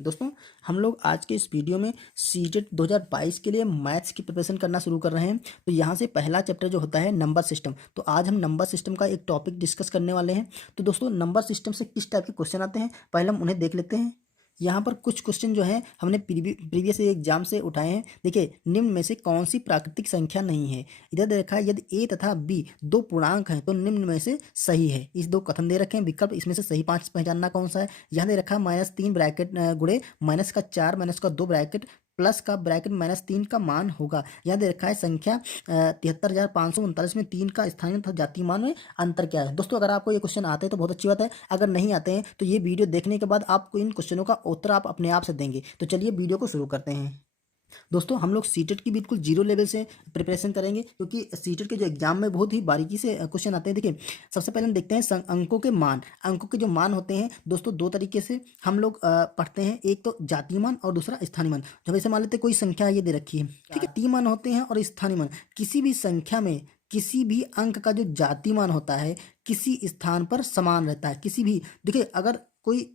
दोस्तों, हम लोग आज के इस वीडियो में सीटेट 2022 के लिए मैथ्स की प्रिपरेशन करना शुरू कर रहे हैं। तो यहाँ से पहला चैप्टर जो होता है नंबर सिस्टम। तो आज हम नंबर सिस्टम का एक टॉपिक डिस्कस करने वाले हैं। तो दोस्तों, नंबर सिस्टम से किस टाइप के क्वेश्चन आते हैं पहले हम उन्हें देख लेते हैं। यहाँ पर कुछ क्वेश्चन जो है हमने प्रीवियस एग्जाम से उठाए हैं। देखिए, निम्न में से कौन सी प्राकृतिक संख्या नहीं है। इधर दे रखा है यदि ए तथा बी दो पूर्णांक हैं तो निम्न में से सही है। इस दो कथन दे रखे हैं, विकल्प इसमें से सही 5 पहचानना कौन सा है। यहाँ दे रखा है -3 ब्रैकेट गुणे -4 -2 ब्रैकेट प्लस का ब्रैकेट -3 का मान होगा। यहाँ दे रखा है संख्या 73,539 में 3 का स्थानीय तथा जातीय मान में अंतर क्या है। दोस्तों, अगर आपको ये क्वेश्चन आते हैं तो बहुत अच्छी बात है, अगर नहीं आते हैं तो ये वीडियो देखने के बाद आपको इन क्वेश्चनों का उत्तर आप अपने आप से देंगे। तो चलिए वीडियो को शुरू करते हैं। दोस्तों, हम लोग सीटेट की बिल्कुल जीरो लेवल से प्रिपरेशन करेंगे, क्योंकि सीटेट के जो एग्जाम में बहुत ही बारीकी से क्वेश्चन आते हैं। देखिए, सबसे पहले हम देखते हैं अंकों के मान। अंकों के जो मान होते हैं दोस्तों, दो तरीके से हम लोग पढ़ते हैं। एक तो जातीय मान और दूसरा स्थानीय मान। जब ऐसे मान लेते हैं कोई संख्या ये दे रखी है, ठीक है, जातीय मान होते हैं और स्थानीय मान। किसी भी संख्या में किसी भी अंक का जो जातीय मान होता है किसी स्थान पर समान रहता है। किसी भी, देखिए, अगर कोई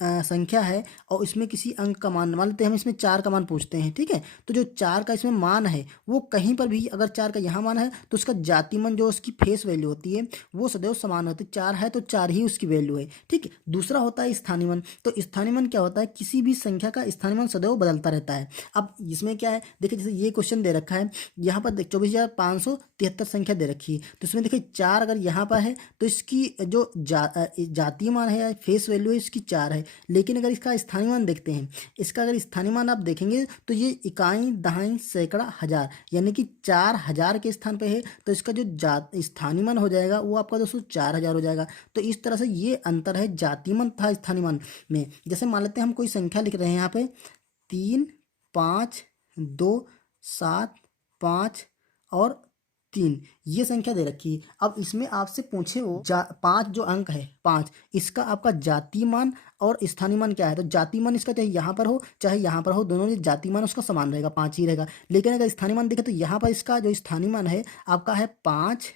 संख्या है और इसमें किसी अंक का मान, मान लेते हैं हम इसमें 4 का मान पूछते हैं, ठीक है, तो जो 4 का इसमें मान है वो कहीं पर भी, अगर 4 का यहाँ मान है तो उसका जाति मान जो उसकी फेस वैल्यू होती है वो सदैव समान होती है। 4 है तो 4 ही उसकी वैल्यू है, ठीक है। दूसरा होता है स्थानीय मान। तो स्थानीय मान क्या होता है, किसी भी संख्या का स्थानीय मान सदैव बदलता रहता है। अब इसमें क्या है, देखिए, जैसे ये क्वेश्चन दे रखा है, यहाँ पर 24,573 संख्या दे रखी है। तो इसमें देखिए 4 अगर यहाँ पर है तो इसकी जो जातीय मान है या फेस वैल्यू है इसकी 4 है। लेकिन अगर इसका स्थानीय मान देखते हैं, इसका अगर स्थानीय मान आप देखेंगे तो ये इकाई, दहाई, सैकड़ा, हजार, यानी कि 4000 के स्थान पे है। तो इसका जो स्थानीय मान हो जाएगा वो आपका दोस्तों 4000 हो जाएगा। तो इस तरह से ये अंतर है जातीय मान तथा स्थानीय मान में। जैसे मान लेते हैं हम कोई संख्या लिख रहे हैं यहाँ पे 3, 5, 2, 7, 5 और 3, ये संख्या दे रखी है। अब इसमें आपसे पूछे वो 5 जो अंक है 5, इसका आपका जातीय मान और स्थानीय मान क्या है। तो जातीय मान इसका चाहे यहाँ पर हो चाहे यहाँ पर हो, दोनों में जातीय मान उसका समान रहेगा, 5 ही रहेगा। लेकिन अगर स्थानीय मान देखें तो यहाँ पर इसका जो स्थानीय मान है आपका है 5,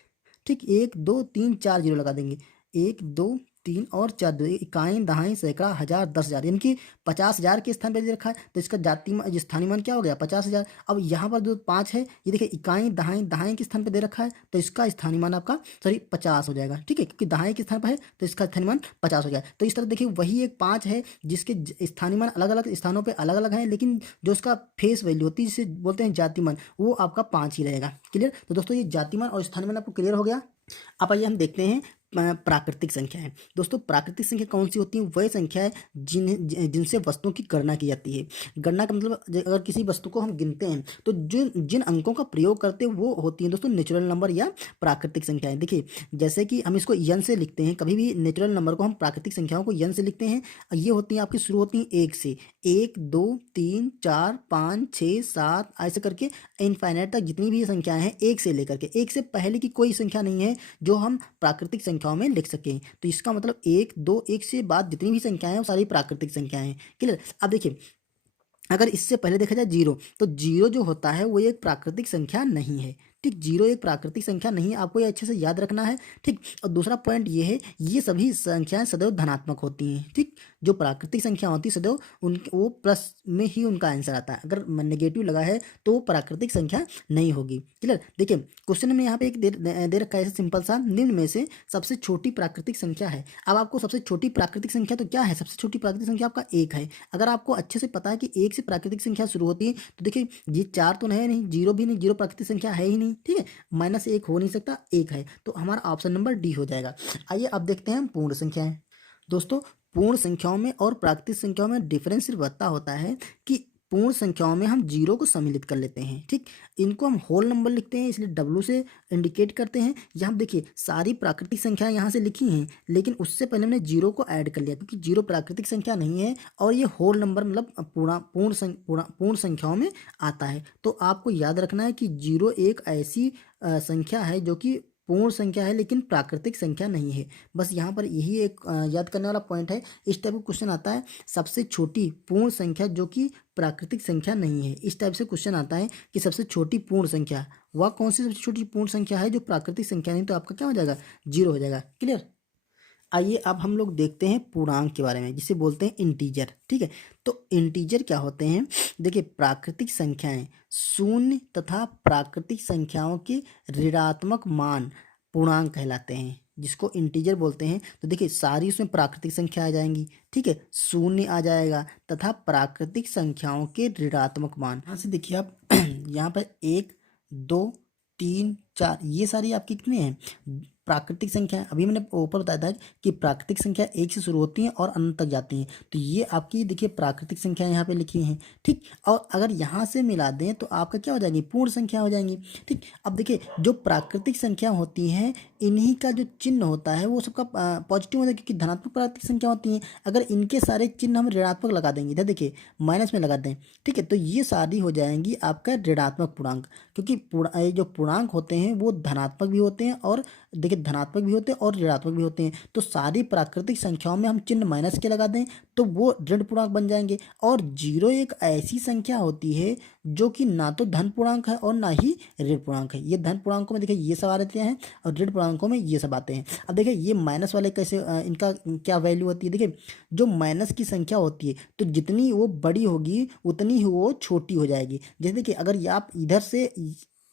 ठीक, 1 2 3 4 जीरो लगा देंगे, 1 2 3 और 4, दो इकाई, दहाई, सैकड़ा, हजार, 10,000, यानी कि 50,000 के स्थान पर दे रखा है। तो इसका स्थानीय मान क्या हो गया, 50,000। अब यहाँ पर जो 5 है ये देखिए इकाई, दहाई, दहाई के स्थान पर दे रखा है, तो इसका स्थानीय मान आपका 50 हो जाएगा, ठीक है, क्योंकि दहाई के स्थान पर है तो इसका स्थानीय मान 50 हो जाएगा। तो इस तरह देखिए वही एक 5 है जिसके स्थानीय मान अलग अलग स्थानों पर अलग अलग है, लेकिन जो उसका फेस वैल्यू होती है जिसे बोलते हैं जातीय मान, वो आपका 5 ही रहेगा। क्लियर। तो दोस्तों, ये जातीय मान और स्थानीय मान आपको क्लियर हो गया। अब आइए हम देखते हैं प्राकृतिक संख्या है। दोस्तों, प्राकृतिक संख्या कौन सी होती है, वह संख्या है जिनसे वस्तुओं की गणना की जाती है। गणना का मतलब अगर किसी वस्तु को हम गिनते हैं तो जिन अंकों का प्रयोग करते हैं वो होती है दोस्तों नेचुरल नंबर या प्राकृतिक संख्याएं। देखिए, जैसे कि हम इसको यन से लिखते हैं, कभी भी नेचुरल नंबर को हम प्राकृतिक संख्याओं को यन से लिखते हैं। ये होती है आपकी शुरू होती है 1 से, 1 2 3 4 5 6 7 ऐसे करके इनफाइनाइट तक जितनी भी संख्याएं हैं 1 से लेकर के, 1 से पहले की कोई संख्या नहीं है जो हम प्राकृतिक संख्याओं में लिख सकें। तो इसका मतलब 1 2 1 से बाद जितनी भी संख्याएं हैं वो सारी प्राकृतिक संख्याएं हैं। क्लियर। अब देखिए, अगर इससे पहले देखा जाए 0, तो 0 जो होता है वो एक प्राकृतिक संख्या नहीं है, ठीक। 0 एक प्राकृतिक संख्या नहीं है, आपको ये अच्छे से याद रखना है, ठीक। और दूसरा पॉइंट ये है, ये सभी संख्याएं सदैव धनात्मक होती हैं, ठीक। जो प्राकृतिक संख्या होती है सदैव वो प्लस में ही उनका आंसर आता है। अगर नेगेटिव लगा है तो वो प्राकृतिक संख्या नहीं होगी। क्लियर। देखिए, क्वेश्चन में यहाँ पे एक दे रखा है सिंपल सा, निम्न में से सबसे छोटी प्राकृतिक संख्या है। अब आपको सबसे छोटी प्राकृतिक संख्या तो क्या है, सबसे छोटी प्राकृतिक संख्या आपका 1 है। अगर आपको अच्छे से पता है कि 1 से प्राकृतिक संख्या शुरू होती है तो देखिए ये 4 तो है नहीं, 0 भी नहीं, 0 प्राकृतिक संख्या है ही नहीं, ठीक है, -1 हो नहीं सकता, 1 है, तो हमारा ऑप्शन नंबर डी हो जाएगा। आइए अब देखते हैं पूर्ण संख्याएं। दोस्तों, पूर्ण संख्याओं में और प्राकृतिक संख्याओं में डिफरेंस सिर्फ इतना होता है कि पूर्ण संख्याओं में हम 0 को सम्मिलित कर लेते हैं, ठीक। इनको हम होल नंबर लिखते हैं, इसलिए W से इंडिकेट करते हैं। यहाँ देखिए सारी प्राकृतिक संख्याएं यहाँ से लिखी हैं, लेकिन उससे पहले हमने 0 को ऐड कर लिया, क्योंकि 0 प्राकृतिक संख्या नहीं है और ये होल नंबर मतलब पूर्ण संख्याओं में आता है। तो आपको याद रखना है कि 0 एक ऐसी संख्या है जो कि पूर्ण संख्या है लेकिन प्राकृतिक संख्या नहीं है। बस यहाँ पर यही एक याद करने वाला पॉइंट है। इस टाइप का क्वेश्चन आता है, सबसे छोटी पूर्ण संख्या जो कि प्राकृतिक संख्या नहीं है। इस टाइप से क्वेश्चन आता है कि सबसे छोटी पूर्ण संख्या वह कौन सी सबसे छोटी पूर्ण संख्या है जो प्राकृतिक संख्या नहीं, तो आपका क्या हो जाएगा, 0 हो जाएगा। क्लियर। आइए अब हम लोग देखते हैं पूर्णांक के बारे में, जिसे बोलते हैं इंटीजर। ठीक है, तो इंटीजर क्या होते हैं? देखिए, प्राकृतिक संख्याएं, शून्य तथा प्राकृतिक संख्याओं के ऋणात्मक मान पूर्णांक कहलाते हैं, जिसको इंटीजर बोलते हैं। तो देखिए, सारी उसमें प्राकृतिक संख्या आ जाएंगी। ठीक है, शून्य आ जाएगा तथा प्राकृतिक संख्याओं के ऋणात्मक मान। यहाँ से देखिए आप यहाँ पर 1, 2, 3, 4 ये सारी आपकी कितनी हैं? प्राकृतिक संख्या है। अभी मैंने ऊपर बताया था कि प्राकृतिक संख्या 1 से शुरू होती हैं और अनंत तक जाती हैं। तो ये आपकी देखिए प्राकृतिक संख्या यहाँ पे लिखी हैं। ठीक, और अगर यहाँ से मिला दें तो आपका क्या हो जाएगी? पूर्ण संख्या हो जाएंगी। ठीक, अब देखिए जो प्राकृतिक संख्या होती हैं, इन्हीं का जो चिन्ह होता है वो सबका पॉजिटिव होता है, क्योंकि धनात्मक प्राकृतिक संख्या होती हैं। अगर इनके सारे चिन्ह हम ऋणात्मक लगा देंगे, इधर देखिए माइनस में लगा दें, ठीक है, तो ये सारी हो जाएंगी आपका ऋणात्मक पूर्णांक। क्योंकि ये जो पूर्णांक होते हैं वो धनात्मक भी होते हैं और देखिए धनात्मक भी होते हैं और ऋणात्मक भी होते हैं। तो सारी प्राकृतिक संख्याओं में हम चिन्ह माइनस के लगा दें तो वो ऋण पूर्णांक बन जाएंगे। और जीरो एक ऐसी संख्या होती है जो कि ना तो धन पूर्णांक है और ना ही ऋण पूर्णांक है। ये धन पूर्णांकों में देखिए ये सब आ रहते हैं और ऋण पूर्णांकों में ये सब आते हैं। अब देखिए ये माइनस वाले कैसे, इनका क्या वैल्यू होती है? देखिए जो माइनस की संख्या होती है तो जितनी वो बड़ी होगी उतनी ही वो छोटी हो जाएगी। जैसे देखिए अगर ये आप इधर से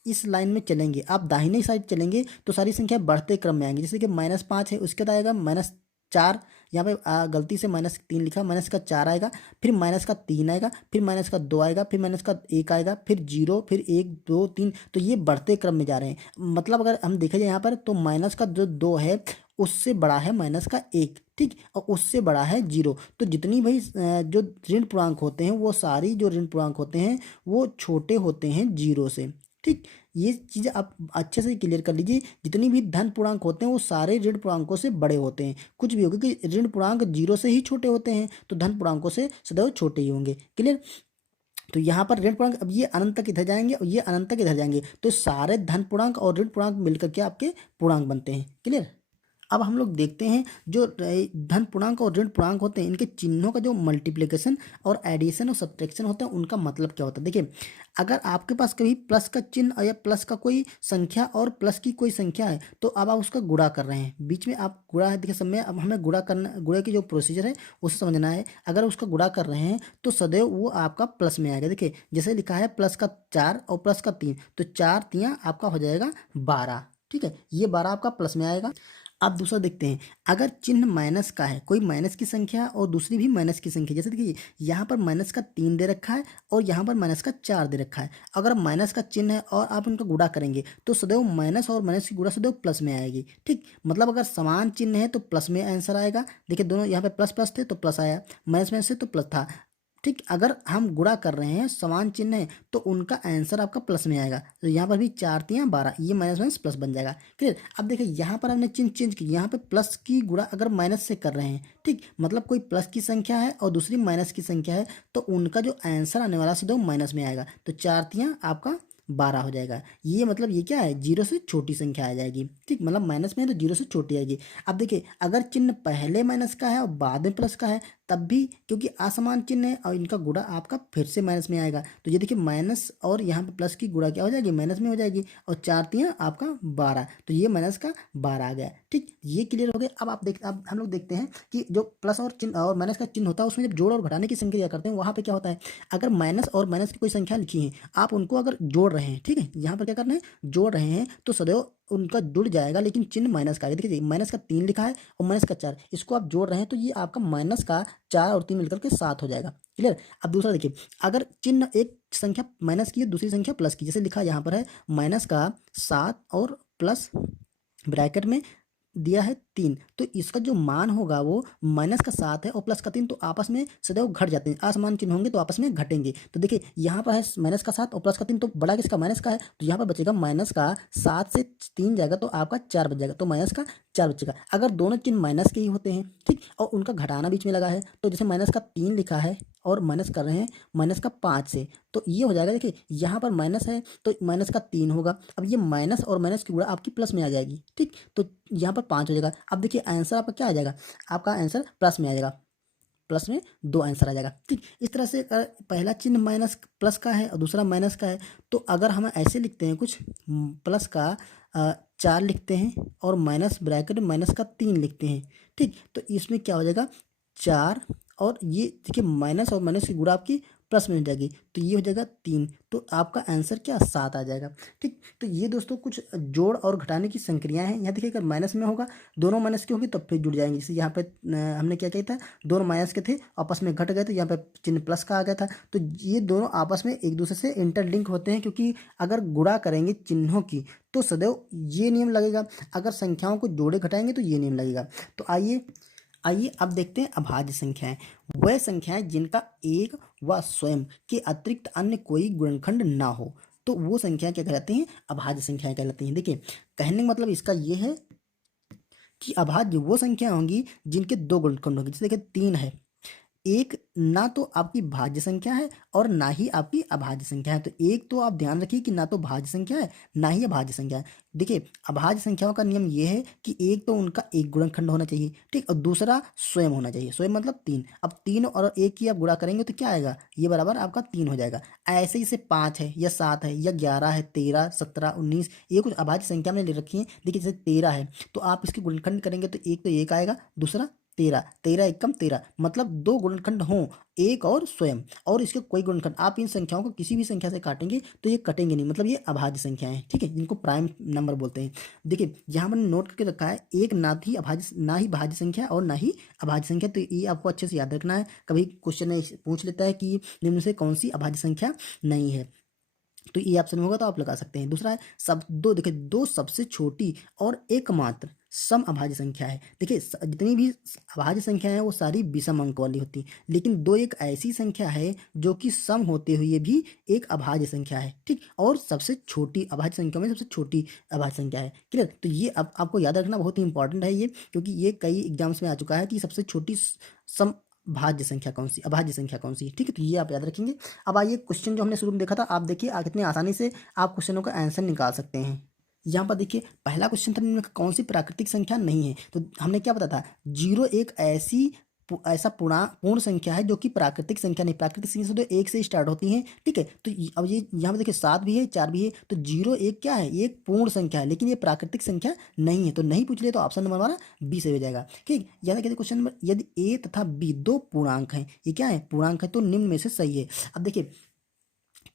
इस लाइन में चलेंगे, आप दाहिने साइड चलेंगे तो सारी संख्या बढ़ते क्रम में आएंगी। जैसे कि -5 है, उसके बाद आएगा -4, यहाँ पे गलती से -3 लिखा, माइनस का 4 आएगा, फिर माइनस का 3 आएगा, फिर माइनस का 2 आएगा, फिर माइनस का 1 आएगा, फिर 0, फिर 1, 2, 3। तो ये बढ़ते क्रम में जा रहे हैं। मतलब अगर हम देखा जाए यहाँ पर तो माइनस का जो 2 है उससे बड़ा है माइनस का 1। ठीक, और उससे बड़ा है 0। तो जितनी भाई जो ऋण पूर्णांक होते हैं वो सारी जो ऋण पूर्णांक होते हैं वो छोटे होते हैं 0 से। ठीक, ये चीज़ आप अच्छे से क्लियर कर लीजिए। जितनी भी धन पूर्णांक होते हैं वो सारे ऋण पूर्णांकों से बड़े होते हैं। कुछ भी हो, क्योंकि ऋण पूर्णांक 0 से ही छोटे होते हैं तो धन पूर्णांकों से सदैव छोटे ही होंगे। क्लियर? तो यहाँ पर ऋण पूर्णांक, अब ये अनंत तक इधर जाएंगे और ये अनंत तक इधर जाएंगे, तो सारे धन पूर्णांक और ऋण पूर्णांक मिलकर के आपके पूर्णांक बनते हैं। क्लियर? अब हम लोग देखते हैं जो धन पूर्णांक और ऋण पूर्णांक होते हैं, इनके चिन्हों का जो मल्टीप्लिकेशन और एडिशन और सब्ट्रैक्शन होता है उनका मतलब क्या होता है। देखिए अगर आपके पास कभी प्लस का चिन्ह या प्लस का कोई संख्या और प्लस की कोई संख्या है तो अब आप उसका गुणा कर रहे हैं, बीच में आप गुणा है देखिए समय, अब हमें गुणा करना, गुणा की जो प्रोसीजर है उसे समझना है। अगर उसका गुणा कर रहे हैं तो सदैव वो आपका प्लस में आएगा। देखिए जैसे लिखा है प्लस का 4 और प्लस का 3, तो 4 तियाँ आपका हो जाएगा 12। ठीक है, ये 12 आपका प्लस में आएगा। अब दूसरा देखते हैं, अगर चिन्ह माइनस का है, कोई माइनस की संख्या और दूसरी भी माइनस की संख्या, जैसे देखिए यहाँ पर माइनस का 3 दे रखा है और यहाँ पर माइनस का 4 दे रखा है। अगर माइनस का चिन्ह है और आप उनका गुणा करेंगे तो सदैव माइनस और माइनस की गुणा सदैव प्लस में आएगी। ठीक, मतलब अगर समान चिन्ह है तो प्लस में आंसर आएगा। देखिए दोनों यहाँ पे प्लस प्लस थे तो प्लस आया, माइनस माइनस से तो प्लस था। ठीक, अगर हम गुणा कर रहे हैं समान चिन्ह है तो उनका आंसर आपका प्लस में आएगा। तो यहाँ पर भी 4 तियाँ 12, ये माइनस माइनस प्लस बन जाएगा। क्लियर? अब देखिए यहाँ पर हमने चिन्ह चेंज की, यहाँ पे प्लस की गुणा अगर माइनस से कर रहे हैं, ठीक, मतलब कोई प्लस की संख्या है और दूसरी माइनस की संख्या है तो उनका जो आंसर आने वाला सीधा माइनस में आएगा। तो 4 तियाँ आपका 12 हो जाएगा। ये मतलब ये क्या है? 0 से छोटी संख्या आ जाएगी। ठीक, मतलब माइनस में है तो 0 से छोटी आएगी। अब देखिए अगर चिन्ह पहले माइनस का है और बाद में प्लस का है तब भी, क्योंकि असमान चिन्ह है और इनका गुणा आपका फिर से माइनस में आएगा। तो ये देखिए माइनस और यहाँ पे प्लस की गुणा क्या हो जाएगी? माइनस में हो जाएगी। और 4 तियाँ आपका 12, तो ये माइनस का 12 आ गया। ठीक, ये क्लियर हो गया। अब हम लोग देखते हैं कि जो प्लस और चिन्ह और माइनस का चिन्ह होता है उसमें जब जोड़ और घटाने की संक्रिया करते हैं वहाँ पे क्या होता है, अगर माइनस और माइनस की कोई संख्या लिखी है आप उनको अगर जोड़ रहे हैं, ठीक है, यहाँ पर क्या करना है, जोड़ रहे हैं, तो सदैव उनका जुड़ जाएगा लेकिन चिन्ह माइनस का आएगा। देखिए माइनस का 3 लिखा है और माइनस का 4, इसको आप जोड़ रहे हैं तो ये आपका माइनस का 4 और 3 मिलकर के 7 हो जाएगा। क्लियर? अब दूसरा देखिए, अगर चिन्ह एक संख्या माइनस की है दूसरी संख्या प्लस की, जैसे लिखा यहाँ पर है माइनस का 7 और प्लस ब्रैकेट में दिया है 3, तो इसका जो मान होगा वो माइनस का 7 है और प्लस का 3, तो आपस में सदैव घट जाते हैं। असमान चिन्ह होंगे तो आपस में घटेंगे। तो देखिए यहाँ पर है माइनस का 7 और प्लस का 3, तो बड़ा किसका? माइनस का है, तो यहाँ पर बचेगा माइनस का 7 से 3 जाएगा तो आपका 4 बच जाएगा, तो माइनस का 4 बचेगा। अगर दोनों चिन्ह माइनस के ही होते हैं, ठीक, और उनका घटाना बीच में लगा है, तो जैसे माइनस का 3 लिखा है और माइनस कर रहे हैं माइनस का 5 से, तो ये हो जाएगा। देखिए यहाँ पर माइनस है तो माइनस का 3 होगा। अब ये माइनस और माइनस की गुणा आपकी प्लस में आ जाएगी। ठीक, तो यहाँ पर 5 हो जाएगा। अब देखिए आंसर आपका क्या आ जाएगा? आपका आंसर प्लस में आ जाएगा, प्लस में 2 आंसर आ जाएगा। ठीक, इस तरह से पहला चिन्ह माइनस प्लस का है और दूसरा माइनस का है, तो अगर हम ऐसे लिखते हैं कुछ प्लस का 4 लिखते हैं और माइनस ब्रैकेट माइनस का 3 लिखते हैं, ठीक। तो इसमें क्या हो जाएगा 4 और ये देखिए माइनस और माइनस की गुणा आपकी प्लस में हो जाएगी, तो ये हो जाएगा 3। तो आपका आंसर क्या 7 आ जाएगा, ठीक। तो ये दोस्तों कुछ जोड़ और घटाने की संक्रियाएं हैं। यहाँ देखिए अगर माइनस में होगा, दोनों माइनस की होगी तब फिर जुड़ जाएंगे। जैसे यहाँ पे हमने क्या किया था, दोनों माइनस के थे आपस में घट गए तो यहाँ पे चिन्ह प्लस का आ गया था। तो ये दोनों आपस में एक दूसरे से इंटरलिंक होते हैं, क्योंकि अगर गुणा करेंगे चिन्हों की तो सदैव ये नियम लगेगा, अगर संख्याओं को जोड़े घटाएंगे तो ये नियम लगेगा। तो आइए अब देखते हैं अभाज्य संख्याएं। वह संख्याएं जिनका एक व स्वयं के अतिरिक्त अन्य कोई गुणनखंड ना हो, तो वो संख्या क्या कहलाती हैं, अभाज्य संख्याएं कहलाती हैं। देखिए कहने का मतलब इसका ये है कि अभाज्य वो संख्या होंगी जिनके दो गुणनखंड होंगे। जैसे देखिए 3 है, एक ना तो आपकी भाज्य संख्या है और ना ही आपकी अभाज्य संख्या है। तो एक तो आप ध्यान रखिए कि ना तो भाज्य संख्या है ना ही अभाज्य संख्या है। देखिए अभाज्य संख्याओं का नियम ये है कि एक तो उनका एक गुणनखंड होना चाहिए, ठीक, और दूसरा स्वयं होना चाहिए। स्वयं मतलब 3। अब 3 और 1 की आप गुणा करेंगे तो क्या आएगा, ये बराबर आपका 3 हो जाएगा। ऐसे ही से 5 है या 7 है या 11 है, 13, 17, 19, ये कुछ अभाज्य संख्या में ले रखी है। देखिए जैसे 13 है तो आप इसके गुणनखंड करेंगे तो एक तो 1 आएगा, दूसरा 13, 13 एकम 13, मतलब दो गुणनखंड हों, एक और स्वयं, और इसके कोई गुणनखंड आप इन संख्याओं को किसी भी संख्या से काटेंगे तो ये कटेंगे नहीं, मतलब ये अभाज्य संख्याएं हैं, ठीक है, जिनको प्राइम नंबर बोलते हैं। देखिए यहाँ मैंने नोट करके रखा है, एक ना ही भाज्य संख्या और ना ही अभाज्य संख्या। तो ये आपको अच्छे से याद रखना है। कभी क्वेश्चन पूछ लेता है कि निम्न से कौन सी अभाज्य संख्या नहीं है, तो ये ऑप्शन होगा तो आप लगा सकते हैं। दूसरा है सब दो, देखिए दो सबसे छोटी और एकमात्र सम अभाज्य संख्या है। देखिए जितनी भी अभाज्य संख्या है वो सारी विषम अंक वाली होती है, लेकिन दो एक ऐसी संख्या है जो कि सम होते हुए भी एक अभाज्य संख्या है, ठीक, और सबसे छोटी अभाज्य संख्या में सबसे छोटी अभाज्य संख्या है। क्लियर। तो ये अब आपको याद रखना बहुत ही इंपॉर्टेंट है ये, क्योंकि ये कई एग्जाम्स में आ चुका है कि सबसे छोटी सम भाज्य संख्या कौन सी, अभाज्य संख्या कौन सी, ठीक है। तो ये आप याद रखेंगे। अब आइए क्वेश्चन जो हमने शुरू में देखा था, आप देखिए कितनी आसानी से आप क्वेश्चनों का आंसर निकाल सकते हैं। यहाँ पर देखिए पहला क्वेश्चन था निम्न में कौन सी प्राकृतिक संख्या नहीं है, तो हमने क्या बताया था, 0 एक ऐसा पूर्ण संख्या है जो कि प्राकृतिक संख्या नहीं, प्राकृतिक संख्या से तो 1 से स्टार्ट होती हैं, ठीक है। तो अब ये यहाँ पे देखिए 7 भी है 4 भी है, तो 0 एक क्या है, ये एक पूर्ण संख्या है, लेकिन ये प्राकृतिक संख्या नहीं है। तो नहीं पूछ लिया तो ऑप्शन नंबर हमारा बी से हो जाएगा, ठीक। याद रखिए क्वेश्चन नंबर, यदि ए तथा बी दो पूर्णांक हैं, ये क्या है, पूर्णांक है, तो निम्न में से सही है। अब देखिए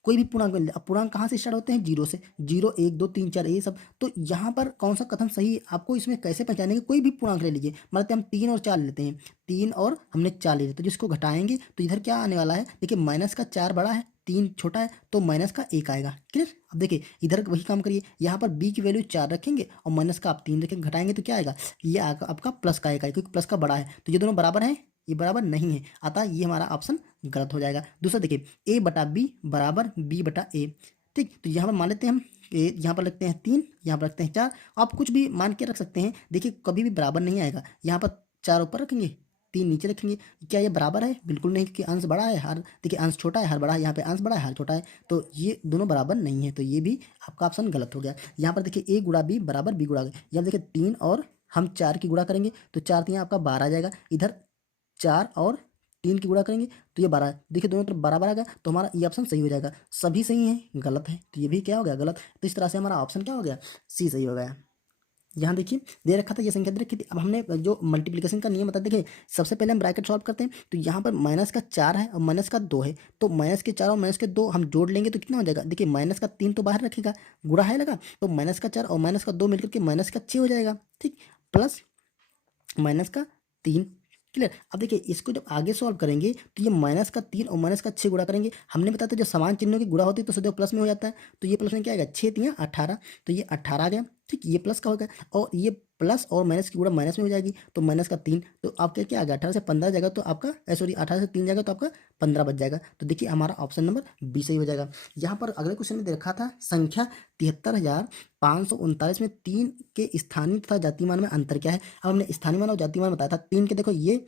कोई भी पूर्णांक मिल जाए, अब पूर्णांक कहाँ से स्टार्ट होते हैं, 0 से, 0 1 2 3 4 ये सब। तो यहाँ पर कौन सा कथन सही है, आपको इसमें कैसे पहचानेंगे, कोई भी पूर्णांक ले लीजिए, मतलब हम 3 और 4 लेते हैं, 3 और हमने 4 ले लिया, तो जिसको घटाएंगे तो इधर क्या आने वाला है, देखिए माइनस का 4 बड़ा है 3 छोटा है, तो माइनस का 1 आएगा। क्लियर। अब देखिए इधर वही काम करिए, यहाँ पर बी की वैल्यू 4 रखेंगे और माइनस का आप 3 रखेंगे, घटाएंगे तो क्या आएगा, ये आपका प्लस का 1 आएगा, क्योंकि प्लस का बड़ा है, तो ये दोनों बराबर हैं, ये बराबर नहीं है, अतः ये हमारा ऑप्शन गलत हो जाएगा। दूसरा देखिए ए बटा बी बराबर बी बटा ए, ठीक। तो यहाँ पर मान लेते हैं हम यहाँ पर लिखते हैं 3, यहाँ पर रखते हैं 4, आप कुछ भी मान के रख सकते हैं। देखिए कभी भी बराबर नहीं आएगा, यहाँ पर 4 ऊपर रखेंगे 3 नीचे रखेंगे, क्या ये बराबर है, बिल्कुल नहीं, क्योंकि अंश बड़ा है, हर देखिए अंश छोटा है हर बड़ा है, यहाँ पे अंश बड़ा है हर छोटा है, तो ये दोनों बराबर नहीं है, तो ये भी आपका ऑप्शन गलत हो गया। यहाँ पर देखिए ए गुणा बी बराबर बी गुणा, यहाँ देखिए 3 और हम 4 की गुणा करेंगे तो 4 3 आपका 12 आ जाएगा, इधर 4 और 3 की गुणा करेंगे तो ये 12, देखिए दोनों तरफ बराबर आ गया, तो हमारा ये ऑप्शन सही हो जाएगा। सभी सही है गलत है, तो ये भी क्या हो गया गलत। तो इस तरह से हमारा ऑप्शन क्या हो गया, सी सही हो गया। यहाँ देखिए दे रखा था ये संख्या दे रखी थी, अब हमने जो मल्टीप्लिकेशन का नियम बता, देखिए सबसे पहले हम ब्रैकेट सॉल्व करते हैं, तो यहाँ पर माइनस का 4 है और माइनस का 2 है, तो माइनस के 4 और माइनस के 2 हम जोड़ लेंगे तो कितना हो जाएगा, देखिए माइनस का 3 तो बाहर रखेगा, गुणा है लगा, तो माइनस का 4 और माइनस का 2 मिलकर के माइनस का 6 हो जाएगा, ठीक, प्लस माइनस का 3। क्लियर। अब देखिए इसको जब आगे सॉल्व करेंगे तो ये माइनस का 3 और माइनस का 6 गुणा करेंगे, हमने बताया था जो समान चिन्हों की गुणा होती है तो सीधे प्लस में हो जाता है, तो ये प्लस में क्या आएगा 6 3 18, तो ये 18 आ गया, ठीक, ये प्लस का हो गया, और ये प्लस और माइनस की गुणा माइनस में हो जाएगी, तो माइनस का 3, तो आपका क्या आ गया 18 से 15 जाएगा, तो आपका सॉरी 18 से 3 जाएगा तो आपका 15 बच जाएगा। तो देखिए हमारा ऑप्शन नंबर बी सही हो जाएगा। यहाँ पर अगले क्वेश्चन में दे रखा था संख्या 73,539 में 3 के स्थानीय तथा जातिमान में अंतर क्या है। अब हमने स्थानीय मान और जातिमान बताया था, 3 के देखो ये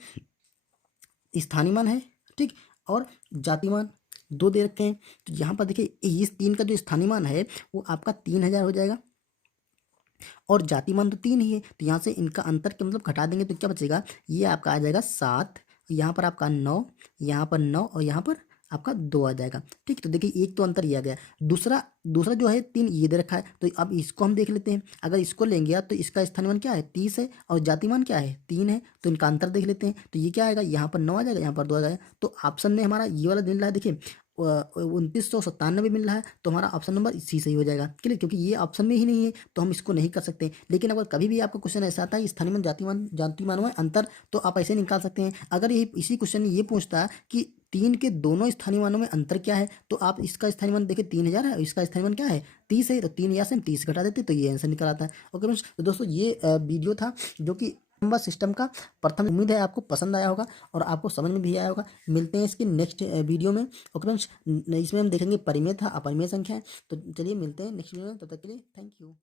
स्थानीय मान है, ठीक, और जातिमान 2 दे रखे हैं, तो यहाँ पर देखिए इस 3 का जो स्थानीय मान है वो आपका 3000 हो जाएगा, और जातिमान तो 3 ही है, तो यहाँ से इनका अंतर के मतलब घटा देंगे तो क्या बचेगा, ये आपका आ जाएगा 7, यहाँ पर आपका 9, यहाँ पर 9 और यहाँ पर आपका 2 आ जाएगा। ठीक है, तो देखिए एक तो अंतर ये आ गया। दूसरा दूसरा जो है 3 ये दे रखा है, तो अब इसको हम देख लेते हैं। अगर इसको लेंगे आप तो इसका स्थानीय मान क्या है 30 है और जाति मान क्या है 3 है, तो इनका अंतर देख लेते हैं। तो ये क्या आएगा, यहाँ पर 9 आ जाएगा, यहाँ पर 2 आ जाएगा। तो ऑप्शन में हमारा ये वाला मिल रहा है, देखिए 2997 मिल रहा है, तो हमारा ऑप्शन नंबर सी सही हो जाएगा। क्लियर, क्योंकि ये ऑप्शन में ही नहीं है तो हम इसको नहीं कर सकते। लेकिन अगर कभी भी आपका क्वेश्चन ऐसा आता है स्थानीय मान जाति मानों में अंतर, तो आप ऐसे निकाल सकते हैं। अगर ये इसी क्वेश्चन में ये पूछता कि 3 के दोनों स्थानीय मानों में अंतर क्या है, तो आप इसका स्थानीय मान देखिए 3000 है, इसका स्थानीय मान क्या है 30 है, तो 3000 से हम 30 घटा देते तो ये आंसर निकल आता है। ओके फ्रेंड्स, तो दोस्तों ये वीडियो था जो कि नंबर सिस्टम का प्रथम। उम्मीद है आपको पसंद आया होगा और आपको समझ में भी आया होगा। मिलते हैं इसकी नेक्स्ट वीडियो में। ओके फ्रेंड्स, इसमें हम देखेंगे परिमेय था अपरिमेय संख्या है। तो चलिए मिलते हैं नेक्स्ट वीडियो में, तब तक के लिए थैंक यू।